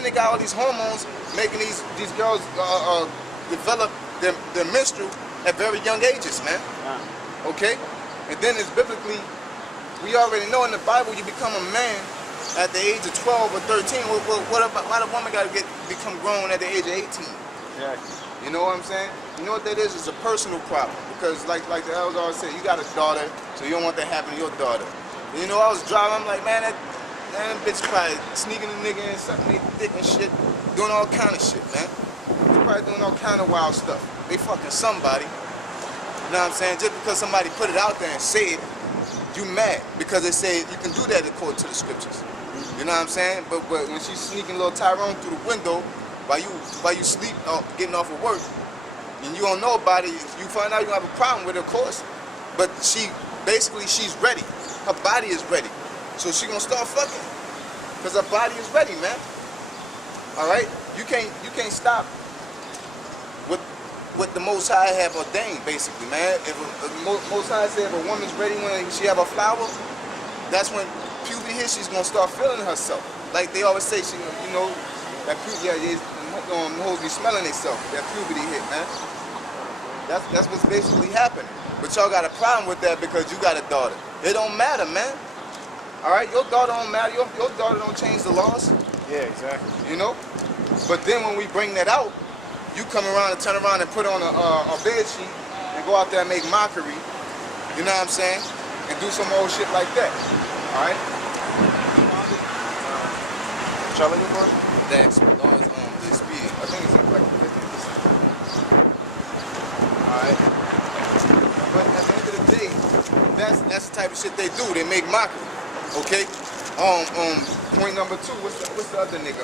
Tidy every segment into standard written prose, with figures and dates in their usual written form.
then they got all these hormones making these girls develop their menstrual at very young ages, man. Okay? And then it's biblically, we already know in the Bible you become a man at the age of 12 or 13. Why the woman got to become grown at the age of 18? Exactly. You know what I'm saying? You know what that is? It's a personal problem. Because like the elders always say, you got a daughter, so you don't want that happen to your daughter. And you know, I was driving, I'm like, man, that bitch probably sneaking a nigga in something, they thick and shit, doing all kind of shit, man. They probably doing all kind of wild stuff. They fucking somebody. You know what I'm saying? Just because somebody put it out there and say it, you mad. Because they say you can do that according to the scriptures. You know what I'm saying? But when she's sneaking little Tyrone through the window while you sleep, getting off of work, and you don't know about it, you find out you have a problem with it, of course. But she's ready. Her body is ready. So she gonna start fucking. Because her body is ready, man. Alright? You can't stop what the Most High have ordained, basically, man. If Most High said if a woman's ready when she have a flower, that's when puberty hits, she's gonna start feeling herself. Like they always say, you know, that puberty, hoes be smelling themselves. That puberty hit, man. That's what's basically happening. But y'all got a problem with that because you got a daughter. It don't matter, man. All right, your daughter don't matter. Your daughter don't change the laws. Yeah, exactly. You know. But then when we bring that out, you come around and turn around and put on a bed sheet and go out there and make mockery. You know what I'm saying? And do some old shit like that. All right. What y'all looking for? That's laws the speed. I think it's like 50%. Alright. But at the end of the day, that's the type of shit they do. They make mockery. Okay? Point number 2, what's the other nigga?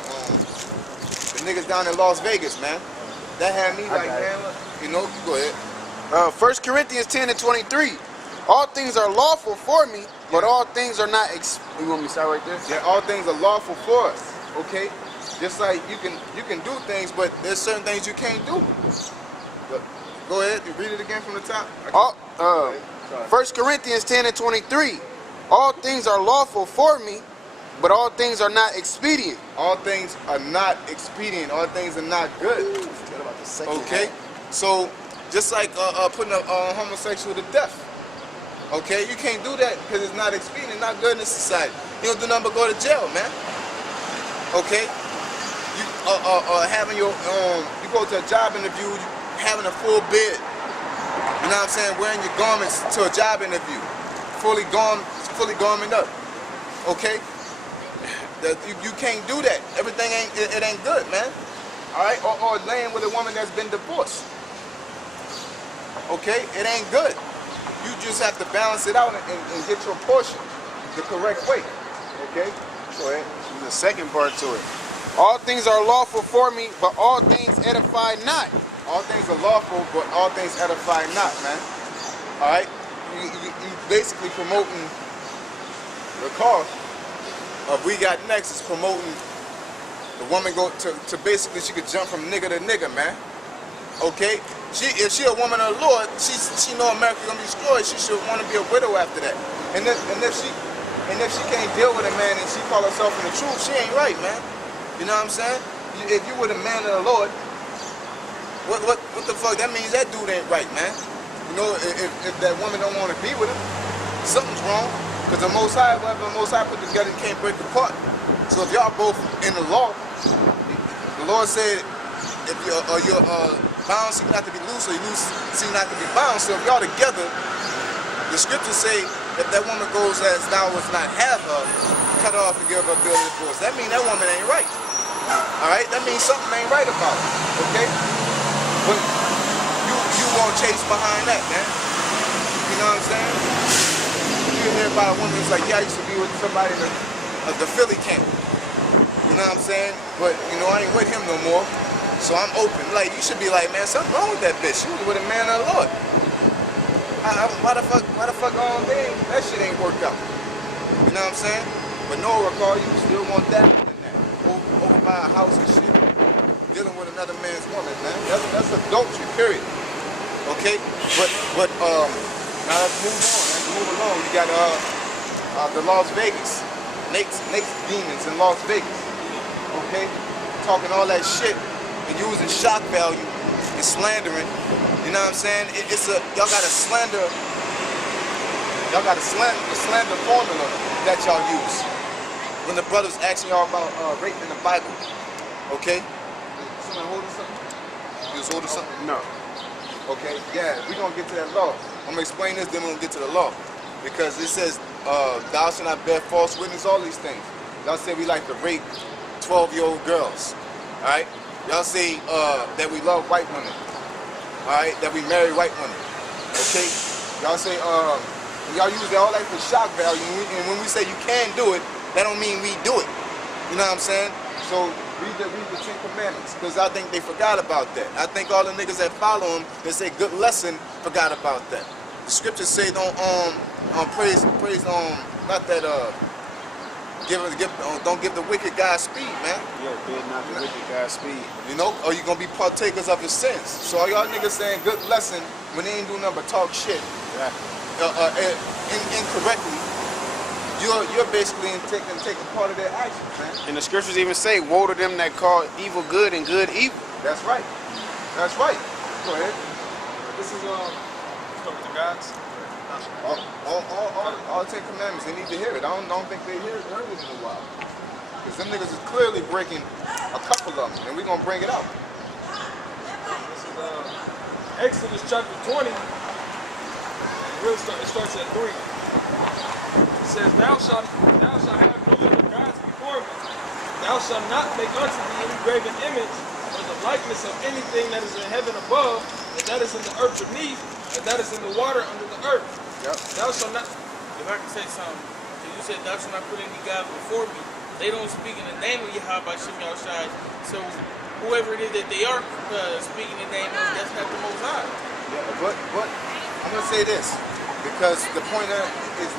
The niggas down in Las Vegas, man. That had me like, man, you know, go ahead. 1 Corinthians 10:23. All things are lawful for me, but all things are not you want me to start right there? Yeah, all things are lawful for us. Okay? Just like you can do things, but there's certain things you can't do. Go ahead, you read it again from the top. 1 Corinthians 10:23. All things are lawful for me, but all things are not expedient. All things are not expedient. All things are not good. Okay? So, just like putting a homosexual to death. Okay? You can't do that because it's not expedient, not good in this society. You don't do nothing but go to jail, man. Okay? You having your you go to a job interview, having a full beard. You know what I'm saying? Wearing your garments to a job interview, fully garment up. Okay? You can't do that. Everything ain't good, man. All right? Or laying with a woman that's been divorced. Okay? It ain't good. You just have to balance it out and get your portion the correct way. Okay? Go ahead. The second part to it. All things are lawful for me, but all things edify not. All things are lawful, but all things edify not, man. All right? You basically promoting the cause of We Got Next is promoting the woman go to basically she could jump from nigga to nigga, man. Okay? If she a woman of the Lord, she know America gonna be destroyed. She should want to be a widow after that. And if she can't deal with a man and she call herself in the truth, she ain't right, man. You know what I'm saying? If you were the man of the Lord, what the fuck? That means that dude ain't right, man. You know, if that woman don't want to be with him, something's wrong. Because the Most High, whatever the Most High put together, you can't break apart. So if y'all both in the law, the Lord said, if you're bound, seem not to be loose, or you loose, seem not to be bound. So if y'all together, the scriptures say, if that woman goes as thou wouldst not have her, cut her off and give her a bill of divorce. That means that woman ain't right. All right? That means something ain't right about her. Okay? But you won't chase behind that, man. You know what I'm saying? You hear about a woman who's like, yeah, I used to be with somebody in the Philly camp. You know what I'm saying? But, you know, I ain't with him no more. So I'm open. Like, you should be like, man, something wrong with that bitch. She was with a man of the Lord. Why the fuck that shit ain't worked out? You know what I'm saying? But no, recall, you still want that and that. Over by a house and shit. Dealing with another man's woman, man. That's adultery, period. Okay? But now let's move on. Let's move along. You got the Las Vegas. Nate's demons in Las Vegas. Okay? talking all that shit and using shock value and slandering. You know what I'm saying? Y'all got a slander. Y'all got a slander formula that y'all use when the brothers asking y'all about rape in the Bible. Okay? Someone holding something? You was holding something? No. Okay, yeah, we're gonna get to that law. I'm gonna explain this, then we're gonna get to the law. Because it says, thou shalt not bear false witness, all these things. Y'all say we like to rape 12-year-old girls. Alright? Y'all say that we love white women. Alright? That we marry white women. Okay? Y'all say, y'all use all that for shock value. And when we say you can do it, that don't mean we do it. You know what I'm saying? So read the 10 Commandments, because I think they forgot about that. I think all the niggas that follow them, they say good lesson, forgot about that. The scriptures say don't praise not that don't give the wicked guy speed, man. Yeah, bid not the wicked guy speed. You know, or you gonna be partakers of his sins. So all y'all niggas saying good lesson when they ain't do nothing but talk shit, incorrectly. You're basically taking part of their actions, man. And the scriptures even say, woe to them that call evil good and good evil. That's right. That's right. Go ahead. This is the gods. All 10 Commandments, they need to hear it. I don't think they heard it in a while. Because them niggas is clearly breaking a couple of them, and we're going to bring it out. This is Exodus chapter 20. It starts at 3. It says, Thou shalt have no other gods before me. Thou shalt not make unto thee any graven image, or the likeness of anything that is in heaven above, and that is in the earth beneath, and that is in the water under the earth. Yep. Thou shalt not. If I can say something, you said thou shalt not put any God before me. They don't speak in the name of Yahweh by Shem Yahushai. So whoever it is that they are speaking in the name of, that's not the Most High. Yeah, but I'm gonna say this, because the point of it is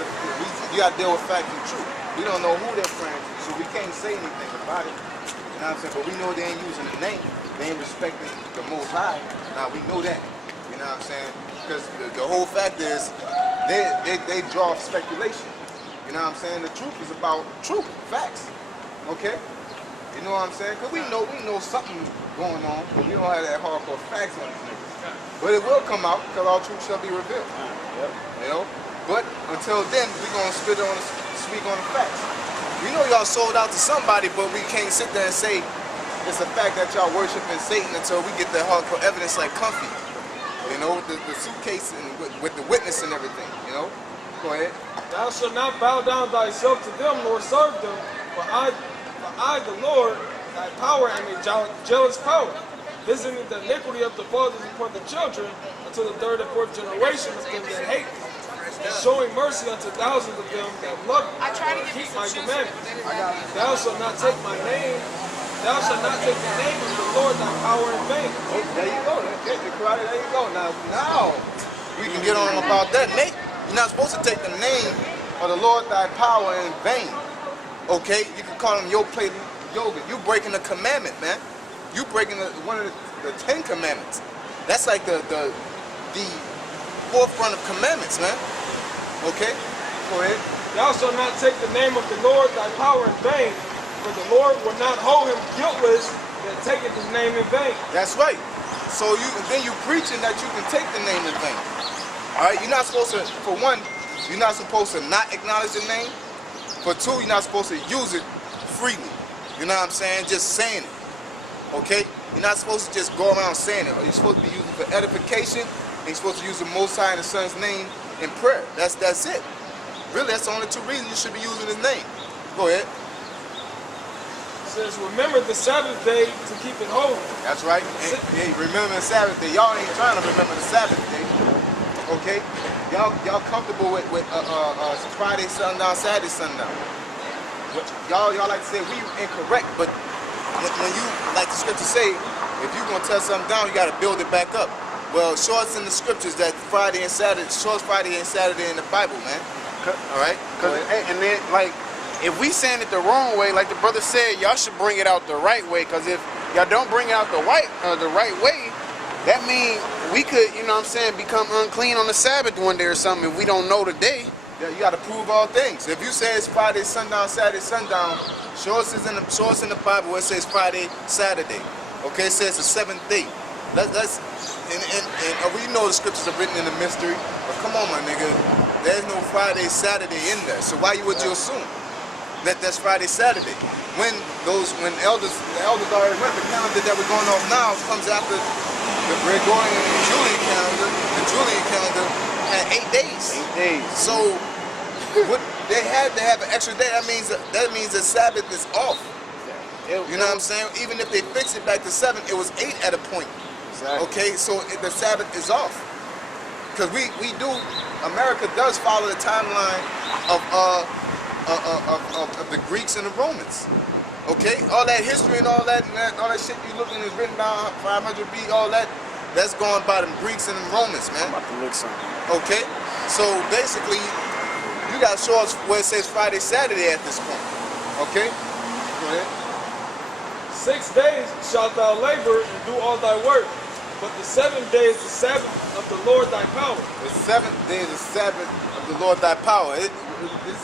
you gotta deal with fact and truth. We don't know who they're praying to, so we can't say anything about it. You know what I'm saying? But we know they ain't using the name. They ain't respecting the Most High. Now we know that. You know what I'm saying? Because the whole fact is they draw speculation. You know what I'm saying? The truth is about truth, facts. Okay? You know what I'm saying? Because we know something going on, but we don't have that hardcore facts on these niggas. But it will come out, because all truth shall be revealed. Yep. You know? But until then, we're going to speak on the facts. We know y'all sold out to somebody, but we can't sit there and say it's a fact that y'all worshiping Satan until we get the hardcore evidence like Comfy. You know, the suitcase and with the witness and everything, you know? Go ahead. Thou shalt not bow down thyself to them, nor serve them, for I, the Lord, thy power and a jealous power, visiting the iniquity of the fathers upon the children, until the third and fourth generation of them that hate me, and showing mercy unto thousands of them that love me, and keep my commandments. Thou shalt not take my name. Thou shalt not take the name of the Lord thy power in vain. Oh, there you go. There you go. Now we can get on about that, Nate. You're not supposed to take the name of the Lord thy power in vain. Okay? You can call him your plate yoga. You breaking the commandment, man. You breaking one of the 10 Commandments. That's like the forefront of commandments, man. Okay? Go ahead. Thou shalt not take the name of the Lord thy power in vain, for the Lord will not hold him guiltless that taketh his name in vain. That's right. So then you preaching that you can take the name in vain. All right? You're not supposed to, for one, you're not supposed to not acknowledge the name. For two, you're not supposed to use it freely. You know what I'm saying? Just saying it. Okay? You're not supposed to just go around saying it. You're supposed to be using it for edification. And you're supposed to use the Most High and the Son's name in prayer. That's it. Really, that's the only two reasons you should be using his name. Go ahead. It says, remember the Sabbath day to keep it holy. That's right. Hey, remember the Sabbath day. Y'all ain't trying to remember the Sabbath day. Okay? Y'all comfortable with Friday sundown, Saturday sundown. Y'all like to say we incorrect, but when you, like the scriptures say, if you're going to tear something down, you got to build it back up. Well, show us in the scriptures that Friday and Saturday, show us Friday and Saturday in the Bible, man. All right? And then, like, if we saying it the wrong way, like the brother said, y'all should bring it out the right way. Because if y'all don't bring it out the right way, that means we could, you know what I'm saying, become unclean on the Sabbath one day or something if we don't know the day. Yeah, you got to prove all things. If you say it's Friday sundown, Saturday sundown, show us in the Bible where it says Friday, Saturday. Okay, it says the seventh day. Let's and we know the scriptures are written in the mystery, but come on, my nigga, there's no Friday, Saturday in there. So why would you assume that that's Friday, Saturday? When the elders already went, the calendar that we're going off now comes after the Gregorian and Julian calendar. The Julian calendar had 8 days. 8 days. So what they had to have an extra day. That means the Sabbath is off. You know what I'm saying? Even if they fix it back to 7, it was 8 at a point. Exactly. Okay, so the Sabbath is off. Because America does follow the timeline of the Greeks and the Romans. Okay, all that history and all that shit you looking is written down 500 B, all that's going by the Greeks and the Romans, man. I'm about to look something. Okay, so basically, you gotta show us where it says Friday, Saturday at this point. Okay, go ahead. 6 days shalt thou labor and do all thy work, but the 7th day is the Sabbath of the Lord thy power. The 7th day is the Sabbath of the Lord thy power. It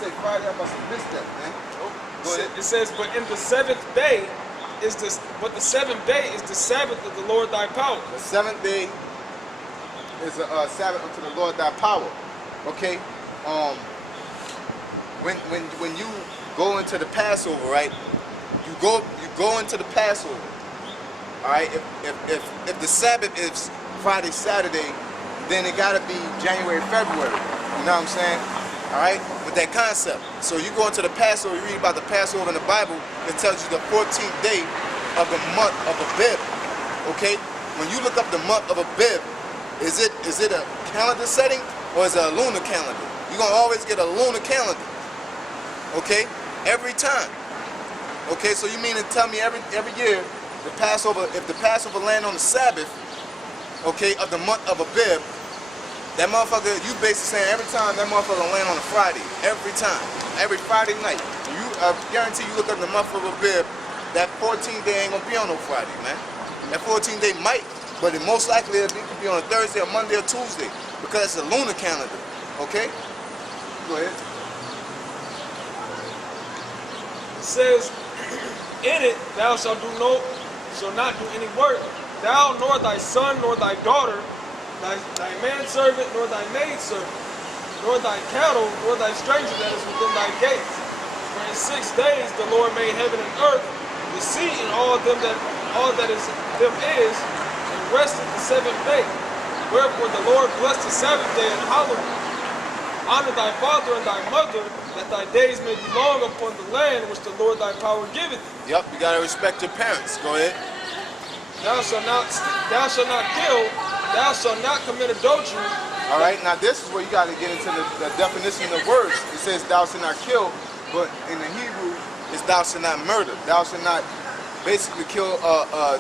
say Friday, I must have missed that, man. Go ahead. It says, but in the 7th day is this, but the 7th day is the Sabbath of the Lord thy power. The 7th day is a Sabbath unto the Lord thy power. Okay, when you go into the Passover, right? You go into the Passover. All right. If the Sabbath is Friday, Saturday, then it gotta be January, February. You know what I'm saying? All right. With that concept. So you go into the Passover. You read about the Passover in the Bible. It tells you the 14th day of the month of Abib. Okay. When you look up the month of Abib, is it a calendar setting or is it a lunar calendar? You're gonna always get a lunar calendar. Okay. Every time. Okay, so you mean to tell me every year the Passover, if the Passover land on the Sabbath, okay, of the month of Abib, that motherfucker, you basically saying every time that motherfucker land on a Friday, every time, every Friday night. You guarantee you look up the month of Abib, that 14th day ain't gonna be on no Friday, man. That 14th day might, but it most likely it could be on a Thursday or Monday or Tuesday because it's a lunar calendar. Okay, go ahead. It says, in it thou shalt not do any work, thou nor thy son nor thy daughter, thy manservant nor thy maidservant, nor thy cattle nor thy stranger that is within thy gates. For in 6 days the Lord made heaven and earth, the sea and all that is them is, and rested the 7th day. Wherefore the Lord blessed the Sabbath day and hallowed it. Honor thy father and thy mother, that thy days may be long upon the land which the Lord thy power giveth thee. Yep, you gotta respect your parents. Go ahead. Thou shalt not kill, thou shalt not commit adultery. All right, now this is where you gotta get into the definition of words. It says thou shalt not kill, but in the Hebrew, it's thou shalt not murder. Thou shalt not basically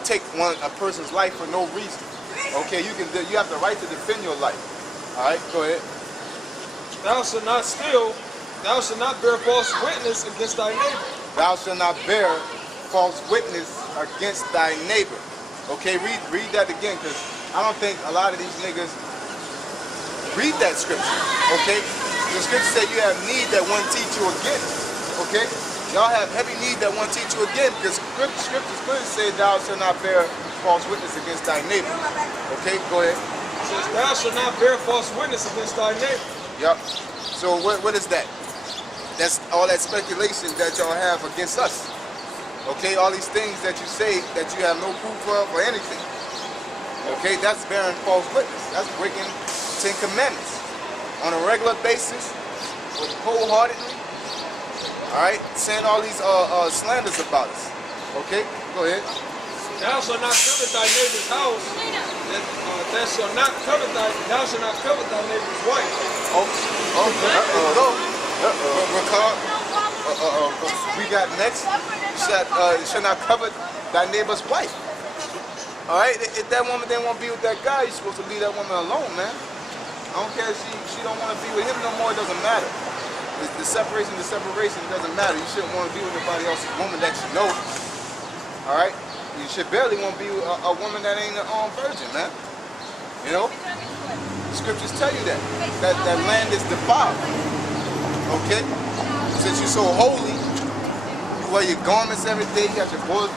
take a person's life for no reason. Okay, you have the right to defend your life. All right, go ahead. Thou shalt not steal, thou shalt not bear false witness against thy neighbor. Thou shalt not bear false witness against thy neighbor. Okay, read that again, because I don't think a lot of these niggas read that scripture. Okay, the scripture said you have need that one teach you again. Okay, y'all have heavy need that one teach you again, because scripture clearly says thou shalt not bear false witness against thy neighbor. Okay, go ahead. It says thou shalt not bear false witness against thy neighbor. Yep. So what is that? That's all that speculation that y'all have against us. Okay, all these things that you say that you have no proof of or anything. Okay, that's bearing false witness. That's breaking 10 commandments on a regular basis, wholeheartedly. All right, saying all these slanders about us. Okay, go ahead. Thou shalt not covet thy neighbor's house. Thou shalt not covet thy neighbor's wife. We got next. You shall not covet thy neighbor's wife. All right. If that woman didn't want to be with that guy, you're supposed to leave that woman alone, man. I don't care if she don't want to be with him no more. It doesn't matter. The separation doesn't matter. You shouldn't want to be with nobody else's woman that you know. All right. You should barely want to be with a woman that ain't an virgin, man. You know? The scriptures tell you that land is defiled. Okay? Since you're so holy, you wear your garments every day, you got your boys.